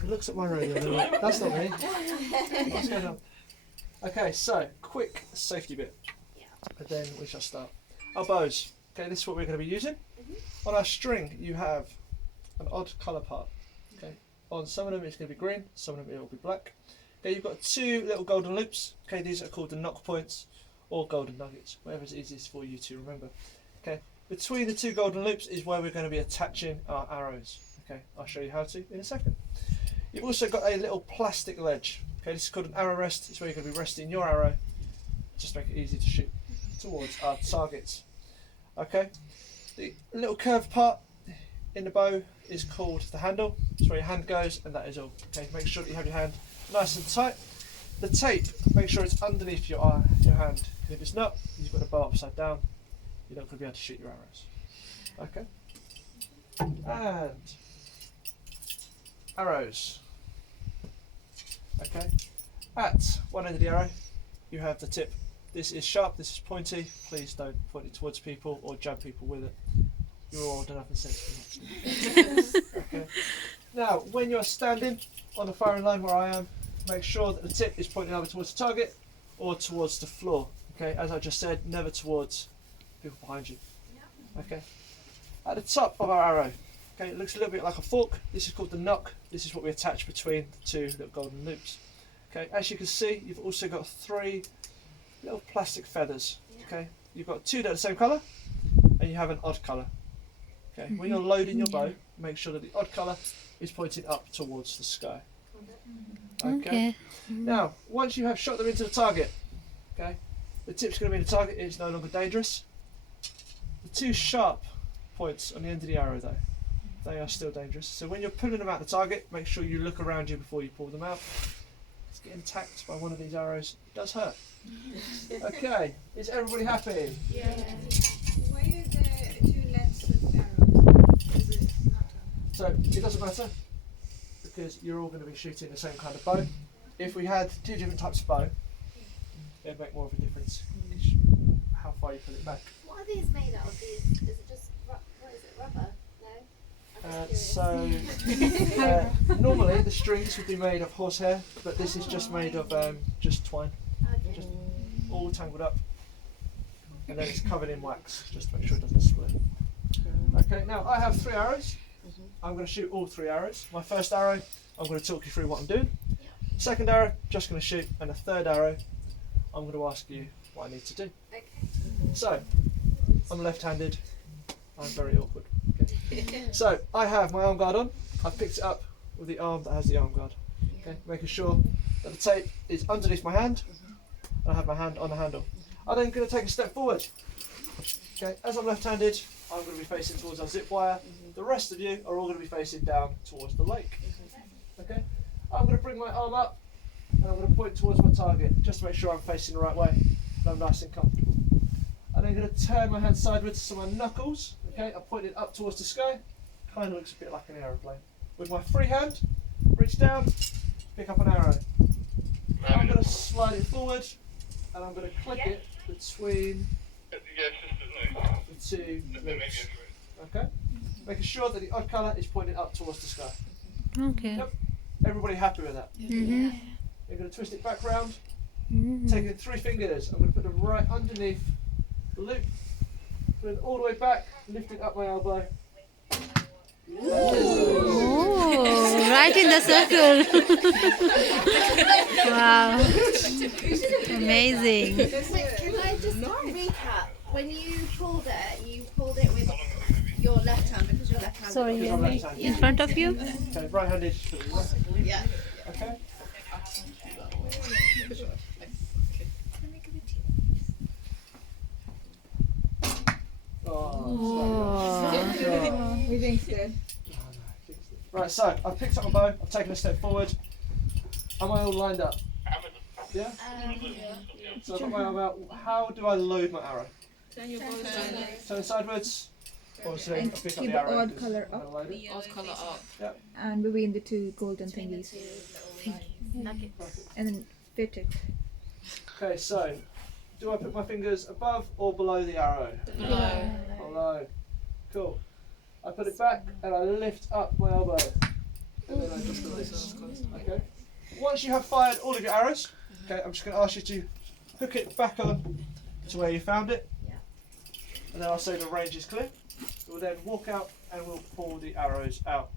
He looks at my radio. That's not me. What's going on? Okay, so quick safety bit, and then we shall start. Our bows. Okay, this is what we're going to be using. On our string, you have an odd colour part. Okay, on some of them it's going to be green, some of them it will be black. Okay, you've got two little golden loops. Okay, these are called the knock points or golden nuggets, whatever's easiest for you to remember. Okay, between the two golden loops is where we're going to be attaching our arrows. Okay, I'll show you how to in a second. You've also got a little plastic ledge. Okay, this is called an arrow rest. It's where you're going to be resting your arrow, just make it easy to shoot towards our targets. Okay, the little curved part in the bow is called the handle. It's where your hand goes, and that is all. Okay, make sure that you have your hand nice and tight. The tape, make sure it's underneath your hand. If it's not, you've got the bow upside down. You're not going to be able to shoot your arrows. Okay, and arrows. Okay, at one end of the arrow, you have the tip. This is sharp, this is pointy. Please don't point it towards people or jab people with it. You're all old enough and sensitive. Okay. Now, when you're standing on the firing line where I am, make sure that the tip is pointing either towards the target or towards the floor. Okay, as I just said, never towards people behind you. Okay. At the top of our arrow, okay, it looks a little bit like a fork. This is called the knock. This is what we attach between the two little golden loops. Okay, as you can see, you've also got three little plastic feathers. Okay, you've got two that are the same colour, and you have an odd colour. Okay, when you're loading your bow, make sure that the odd colour is pointing up towards the sky. Okay. Now, once you have shot them into the target, okay, the tip's going to be the target. It's no longer dangerous. The two sharp points on the end of the arrow, though, they are still dangerous. So when you're pulling them out the target, make sure you look around you before you pull them out. It's getting attacked by one of these arrows. It does hurt. Okay, is everybody happy? Yeah. Why are there two lengths of arrows? Does it matter? So it doesn't matter, because you're all going to be shooting the same kind of bow. If we had two different types of bow, it'd make more of a difference how far you pull it back. What are these made out of? Is it just what is it, rubber? No? Normally the strings would be made of horsehair, but this is just made of just twine, just all tangled up, and then it's covered in wax just to make sure it doesn't split. Okay, now I have 3 arrows. I'm going to shoot all 3 arrows. My first arrow, I'm going to talk you through what I'm doing. Second arrow, just going to shoot, and the third arrow, I'm going to ask you what I need to do. Okay. So, I'm left-handed. I'm very awkward. Okay. So, I have my arm guard on. I've picked it up with the arm that has the arm guard. Okay, making sure that the tape is underneath my hand, and I have my hand on the handle. I'm then going to take a step forward. Okay, as I'm left-handed, I'm going to be facing towards our zip wire. The rest of you are all going to be facing down towards the lake. Okay, I'm going to bring my arm up, and I'm going to point towards my target, just to make sure I'm facing the right way, and I'm nice and comfortable. I'm then going to turn my hand sideways so my knuckles, okay, are pointed up towards the sky. Kind of looks a bit like an aeroplane. With my free hand, reach down, pick up an arrow. I'm going to slide it forward, and I'm going to click it between the two loops. Okay? Making sure that the odd colour is pointed up towards the sky. Okay. Yep. Everybody happy with that? Mm-hmm. You're going to twist it back round. Taking 3 fingers, I'm going to put them right underneath the loop. Put it all the way back, lifting up my elbow. Oh, right in the circle. Wow. Amazing. Wait, can I just recap? When you pulled it with your left hand because you're left handed. Sorry, Because I'm left-handed. in front of you? Okay, right-handed. Yeah. Okay. Oh. We think good. Right, so I've picked up my bow, I've taken a step forward. Am I all lined up? Yeah? So I've got my arm out. How do I load my arrow? Turn your bow Turn it sideways. Obviously, I And pick up keep the the arrow. odd 'cause colour I'm gonna load it. Odd colour up. Yep. and between the two golden thingies, and then fit it. Okay, so do I put my fingers above or below the arrow? Below. Below. Cool. I put it back and I lift up my elbow. And then I just release. Okay? Once you have fired all of your arrows, okay, I'm just going to ask you to hook it back on to where you found it. Yeah. And then I'll say the range is clear. We'll then walk out and we'll pull the arrows out